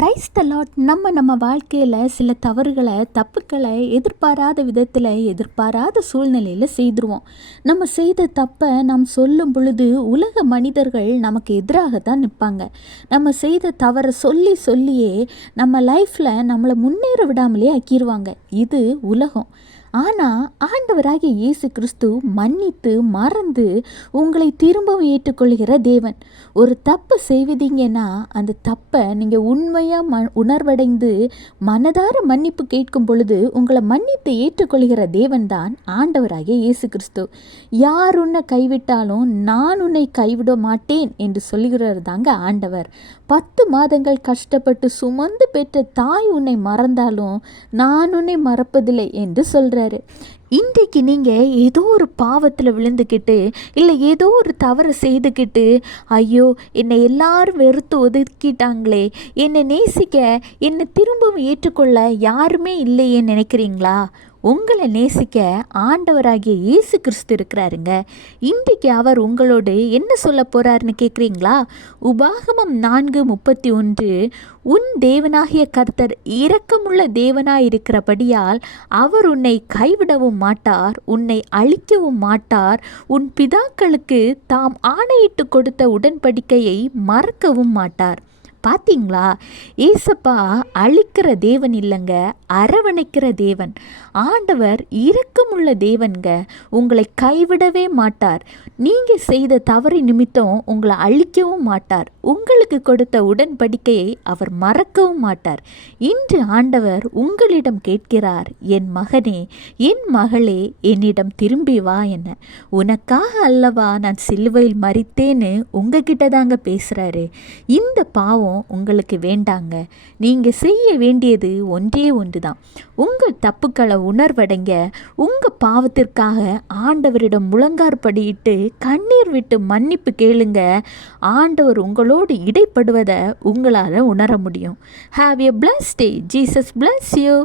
Praise the Lord. நம்ம வாழ்க்கையில் சில தப்புக்களை எதிர்பாராத விதத்தில் எதிர்பாராத சூழ்நிலையில் செய்துருவோம். நம்ம செய்த தப்பை நாம் சொல்லும் பொழுது உலக மனிதர்கள் நமக்கு எதிராக தான் நிற்பாங்க. நம்ம செய்த தவறை சொல்லியே நம்ம லைஃப்பில் நம்மளை முன்னேற விடாமலே ஆக்கிடுவாங்க. இது உலகம். ஆனால் ஆண்டவராகிய இயேசு கிறிஸ்து மன்னித்து மறந்து உங்களை திரும்பவும் ஏற்றுக்கொள்கிற தேவன். ஒரு தப்பு செய்வதீங்கன்னா அந்த தப்பை நீங்கள் உண்மையாக உணர்வடைந்து மனதார மன்னிப்பு கேட்கும் பொழுது உங்களை மன்னித்து ஏற்றுக்கொள்கிற தேவன் தான் ஆண்டவராகிய இயேசு கிறிஸ்து. யார் உன்னை கைவிட்டாலும் நான் உன்னை கைவிட மாட்டேன் என்று சொல்லுகிறார் தாங்க ஆண்டவர். 10 மாதங்கள் கஷ்டப்பட்டு சுமந்து பெற்ற தாய் உன்னை மறந்தாலும் நான் உன்னை மறப்பதில்லை என்று சொல்கிறாரு. இன்றைக்கு நீங்கள் ஏதோ ஒரு பாவத்தில் விழுந்துக்கிட்டு இல்லை ஏதோ ஒரு தவறு செய்துக்கிட்டு ஐயோ என்னை எல்லாரும் வெறுத்து ஒதுக்கிட்டாங்களே, என்னை நேசிக்க என்னை திரும்பவும் ஏற்றுக்கொள்ள யாருமே இல்லையே நினைக்கிறீங்களா? உங்களை நேசிக்க ஆண்டவராகிய இயேசு கிறிஸ்து இருக்கிறாருங்க. இன்றைக்கு அவர் உங்களோடு என்ன சொல்ல போகிறாருன்னு கேட்குறீங்களா? உபாகமம் 4:31, உன் தேவனாகிய கர்த்தர் இரக்கமுள்ள தேவனாயிருக்கிறபடியால் அவர் உன்னை கைவிடவும் மாட்டார், உன்னை அழிக்கவும் மாட்டார், உன் பிதாக்களுக்கு தாம் ஆணையிட்டு கொடுத்த உடன்படிக்கையை மறக்கவும் மாட்டார். பார்த்தீங்களா? ஏசப்பா அழிக்கிற தேவன் இல்லைங்க, அரவணைக்கிற தேவன். ஆண்டவர் இரக்கமுள்ள தேவன்க. உங்களை கைவிடவே மாட்டார். நீங்கள் செய்த தவறு நிமித்தம் உங்களை அழிக்கவும் மாட்டார். உங்களுக்கு கொடுத்த உடன்படிக்கையை அவர் மறக்கவும் மாட்டார். இன்று ஆண்டவர் உங்களிடம் கேட்கிறார், என் மகனே என் மகளே என்னிடம் திரும்பி வா. என்ன உனக்காக அல்லவா நான் சிலுவையில் மரித்தேன்னு உங்ககிட்ட தாங்க பேசுகிறாரு. இந்த பாவம் உங்களுக்கு வேண்டாங்க. நீங்கள் செய்ய வேண்டியது ஒன்றே ஒன்று தான். உங்கள் தப்புக்களை உணர்வடைங்க. உங்கள் பாவத்திற்காக ஆண்டவரிடம் முழங்காற்படியிட்டு கண்ணீர் விட்டு மன்னிப்பு கேளுங்க. ஆண்டவர் உங்களோடு இடைப்படுவதை உங்களால் உணர முடியும். Have a blessed day. Jesus bless you.